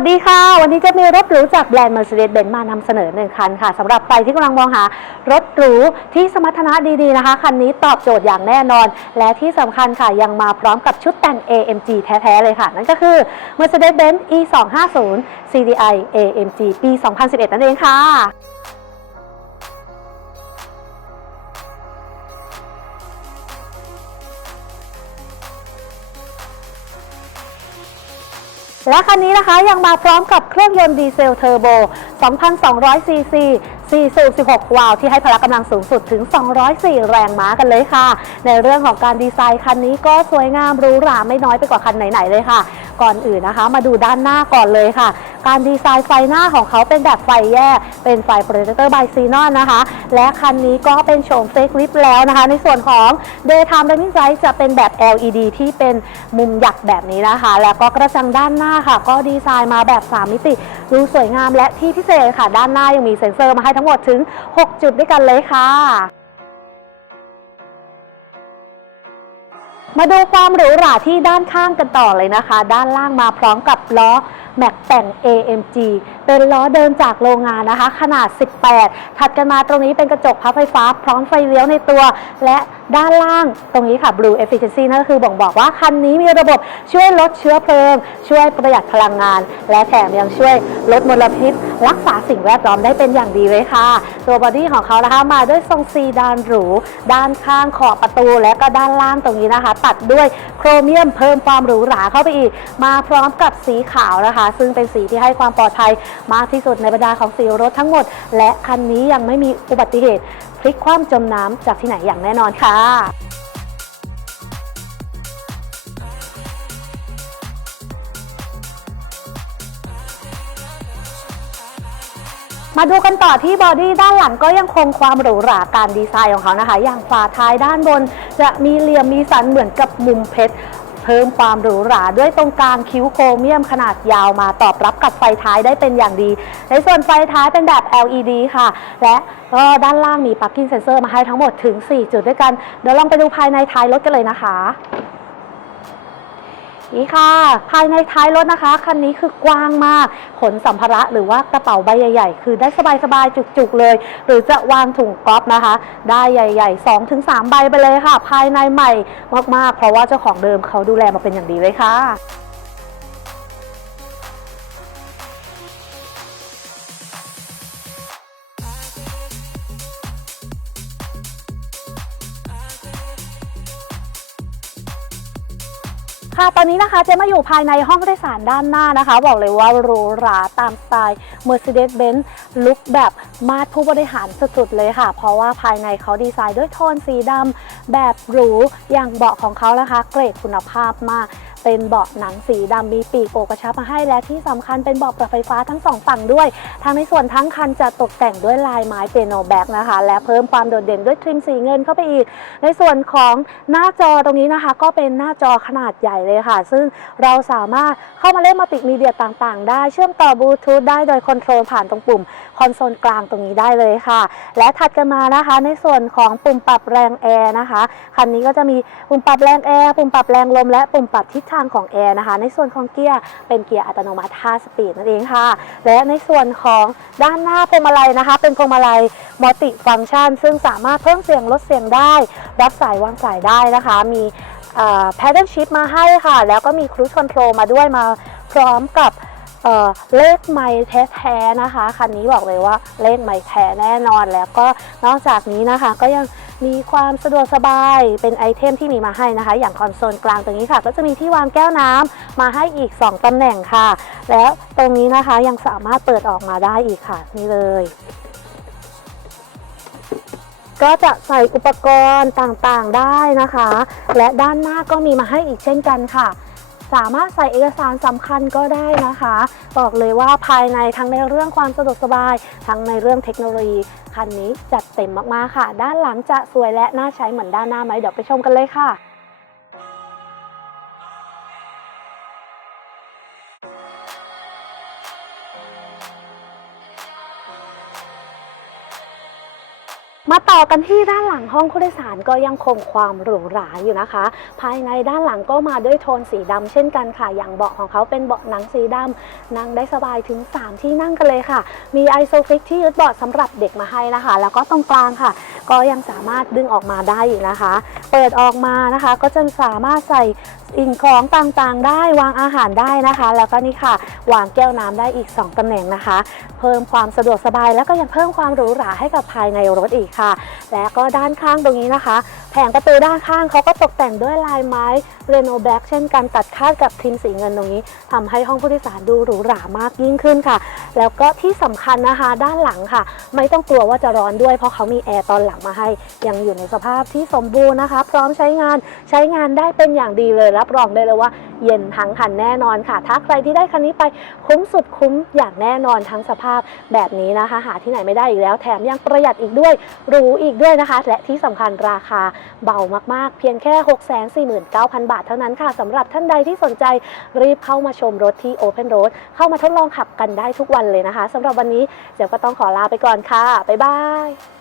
วัสดีค่ะ วันนี้จะมีรถหรูจากแบรนด์ Mercedes-Benz มานำเสนอหนึ่งคันค่ะสำหรับใครที่กำลังมองหารถหรูที่สมรรถนะดีๆนะคะ คันนี้ตอบโจทย์อย่างแน่นอน และที่สำคัญค่ะยังมาพร้อมกับชุดแต่ง AMG แท้ ๆ เลยค่ะ นั่นก็คือ Mercedes-Benz E250 CDI AMG ปี 2011 นั่นเองค่ะ และคันนี้นะคะยังมาพร้อมกับเครื่องยนต์ดีเซลเทอร์โบ 2,200 ซีซี4สูบ16 วาล์วที่ให้พละกำลังสูงสุดถึง 204 แรงม้ากันเลยค่ะ ในเรื่องของการดีไซน์คันนี้ก็สวยงามหรูหราไม่น้อยไปกว่าคันไหน ๆ เลยค่ะ ก่อนอื่นนะคะ มาดูด้านหน้าก่อนเลยค่ะ การดีไซน์ไฟหน้าของเขาเป็นแบบไฟแยก เป็นไฟ Predator by Xenon นอนนะคะ และคันนี้ก็เป็นโฉมเฟกลิฟแล้วนะคะ ในส่วนของ Daytime Running Light จะเป็นแบบ LED ที่เป็นมุมหยักแบบนี้นะคะ แล้วก็กระจังด้านหน้าค่ะ ก็ดีไซน์มาแบบ 3 มิติ ดูสวยงามและที่พิเศษค่ะ ด้านหน้ายังมีเซ็นเซอร์มาให้ทั้งหมดถึง 6 จุดด้วยกันเลยค่ะ มาดูความหรูหราที่ด้านข้างกันต่อเลยนะคะ ด้านล่างมาพร้อมกับล้อ แม็กแต่ง AMG เป็นล้อเดิมจากโรงงานนะคะ ขนาด 18 ถัดกันมาตรงนี้เป็นกระจกพับไฟฟ้า พร้อมไฟเลี้ยวในตัว และด้านล่างตรงนี้ค่ะ Blue Efficiency นั่นก็คือบ่งบอกว่าคันนี้มีระบบช่วยลดเชื้อเพลิง ช่วยประหยัดพลังงาน และแถมยังช่วยลดมลพิษ รักษาสิ่งแวดล้อมได้เป็นอย่างดีเลยค่ะ ตัวบอดี้ของเขานะคะมาด้วยทรงซีดานหรู ด้านข้างขอบประตูและก็ด้านล่างตรงนี้นะคะ ตัดด้วยโครเมียมเพิ่มความหรูหราเข้าไปอีก มาพร้อมกับสีขาวนะคะซึ่งเป็นสีที่ให้ความปลอดภัยมากที่สุดในบรรดาของสีรถทั้งหมด และคันนี้ยังไม่มีอุบัติเหตุพลิกคว่ำจมน้ำจากที่ไหนอย่างแน่นอนค่ะมาดูกันต่อที่บอดี้ด้านหลังก็ยังคงความหรูหราการดีไซน์ของเขานะคะ อย่างฝาท้ายด้านบน จะมีเหลี่ยมมีสันเหมือนกับมุมเพชร พิ่มความหรูหราด้วยตรงกลางคิ้วโครเมียมขนาดยาวมาตอบรับกับไฟท้ายได้เป็นอย่างดี ในส่วนไฟท้ายเป็นแบบ LED ค่ะ และก็ด้านล่างมีปลั๊กอินเซนเซอร์มาให้ทั้งหมดถึง 4 จุดด้วยกัน เดี๋ยวลองไปดูภายในท้ายรถกันเลยนะคะ นี่ค่ะ ภายในท้ายรถนะคะ คันนี้คือกว้างมาก ขนสัมภาระหรือว่ากระเป๋าใบใหญ่ๆ คือได้สบายๆ จุกๆเลย หรือจะวางถุงก๊อฟนะคะ ได้ใหญ่ๆ 2-3 ใบไปเลยค่ะ ภายในใหม่มากๆ เพราะว่าเจ้าของเดิมเขาดูแลมาเป็นอย่างดีเลยค่ะ ค่ะ ตอนนี้นะคะเจะมาอยู่ภายในห้องโดยสารด้านหน้านะคะ บอกเลยว่าหรูหราตามสไตล์ Mercedes-Benz ลุคแบบมาดผู้บริหารสุดๆเลยค่ะ เพราะว่าภายในเขาดีไซน์ด้วยโทนสีดำแบบหรูอย่างเบาะของเขานะคะ เกรดคุณภาพมาก เป็นเบาะหนังสีดำมีปีกโอกระชับมาให้และที่สำคัญเป็นเบาะปรับไฟฟ้าทั้งสองฝั่งด้วย ทางในส่วนทั้งคันจะตกแต่งด้วยลายไม้เปียโนแบ็กนะคะ และเพิ่มความโดดเด่นด้วยทริมสีเงินเข้าไปอีก ในส่วนของหน้าจอตรงนี้นะคะ ก็เป็นหน้าจอขนาดใหญ่เลยค่ะ ซึ่งเราสามารถเข้ามาเล่นมัลติมีเดียต่างๆ ได้เชื่อมต่อบลูทูธได้โดยคอนโทรลผ่านตรงปุ่มคอนโซลกลางตรงนี้ได้เลยค่ะ และถัดกันมานะคะ ในส่วนของปุ่มปรับแรงแอร์นะคะคันนี้ก็จะมีปุ่มปรับแรงแอร์ปุ่มปรับแรงลมและปุ่มปรับทิศทางของแอร์นะคะ ในส่วนของเกียร์เป็นเกียร์อัตโนมัติ5สปีดนั่นเองค่ะ และในส่วนของด้านหน้าพวงมาลัยนะคะ เป็นพวงมาลัยมัลติฟังก์ชัน ซึ่งสามารถเพิ่มเสียงลดเสียงได้ รับสายวางสายได้นะคะ มีแพดเดิลชิพมาให้ค่ะ แล้วก็มีครู i คอนโทรลมาด้วยมาพร้อมกับเอ่อเลขไมค์แท้ๆนะคะ คันนี้บอกเลยว่าเลขไมค์แท้แน่นอนแล้วก็นอกจากนี้นะคะก็ยัง มีความสะดวกสบายเป็นไอเทมที่มีมาให้นะคะ อย่างคอนโซลกลางตรงนี้ค่ะ ก็จะมีที่วางแก้วน้ำมาให้อีก 2ตำแหน่งค่ะ แล้วตรงนี้นะคะยังสามารถเปิดออกมาได้อีกค่ะนี่เลยก็จะใส่อุปกรณ์ต่างๆได้นะคะ และด้านหน้าก็มีมาให้อีกเช่นกันค่ะ สามารถใส่เอกสารสำคัญก็ได้นะคะ บอกเลยว่าภายในทั้งในเรื่องความสะดวกสบาย ทั้งในเรื่องเทคโนโลยี คันนี้จัดเต็มมากๆค่ะ ด้านหลังจะสวยและน่าใช้เหมือนด้านหน้าไหมเดี๋ยวไปชมกันเลยค่ะ มาต่อกันที่ด้านหลังห้องผู้โดยสารก็ยังคงความหรูหราอยู่นะคะ ภายในด้านหลังก็มาด้วยโทนสีดำเช่นกันค่ะ อย่างเบาะของเขาเป็นเบาะหนังสีดำนั่งได้สบายถึง 3 ที่นั่งกันเลยค่ะ มีไอโซฟิกที่ยึดเบาะสำหรับเด็กมาให้นะคะ แล้วก็ตรงกลางค่ะ ก็ยังสามารถดึงออกมาได้อีกนะคะ เปิดออกมานะคะก็จะสามารถใส่สิ่งของต่างๆ ได้วางอาหารได้นะคะ แล้วก็นี่ค่ะ วางแก้วน้ำได้อีก 2ตำแหน่งนะคะ เพิ่มความสะดวกสบาย แล้วก็ยังเพิ่มความหรูหราให้กับภายในรถอีกค่ะ และก็ด้านข้างตรงนี้นะคะ แผงประตูด้านข้างเขาก็ตกแต่งด้วยลายไม้เรโนแบล็กเช่นกันตัดคาดกับทิมสีเงินตรงนี้ทำให้ห้องผู้โดยสารดูหรูหรามากยิ่งขึ้นค่ะ แล้วก็ที่สำคัญนะคะ ด้านหลังค่ะ ไม่ต้องกลัวว่าจะร้อนด้วยเพราะเขามีแอร์ตอนหลังมาให้ยังอยู่ในสภาพที่สมบูรณ์นะคะ พร้อมใช้งานใช้งานได้เป็นอย่างดีเลย รับรองได้เลยว่าเย็นทั้งคันแน่นอนค่ะ ถ้าใครที่ได้คันนี้ไปคุ้มสุดคุ้มอย่างแน่นอนทั้งสภาพแบบนี้นะคะ หาที่ไหนไม่ได้อีกแล้ว แถมยังประหยัดอีกด้วยหรูอีกด้วยนะคะ และที่สำคัญราคาเบามากๆ เพียงแค่ 649,000 บาทเท่านั้นค่ะสำหรับท่านใดที่สนใจรีบเข้ามาชมรถที่ Open Road เข้ามาทดลองขับกันได้ทุกวันเลยนะคะสำหรับวันนี้เดี๋ยวก็ต้องขอลาไปก่อนค่ะ บ๊ายบาย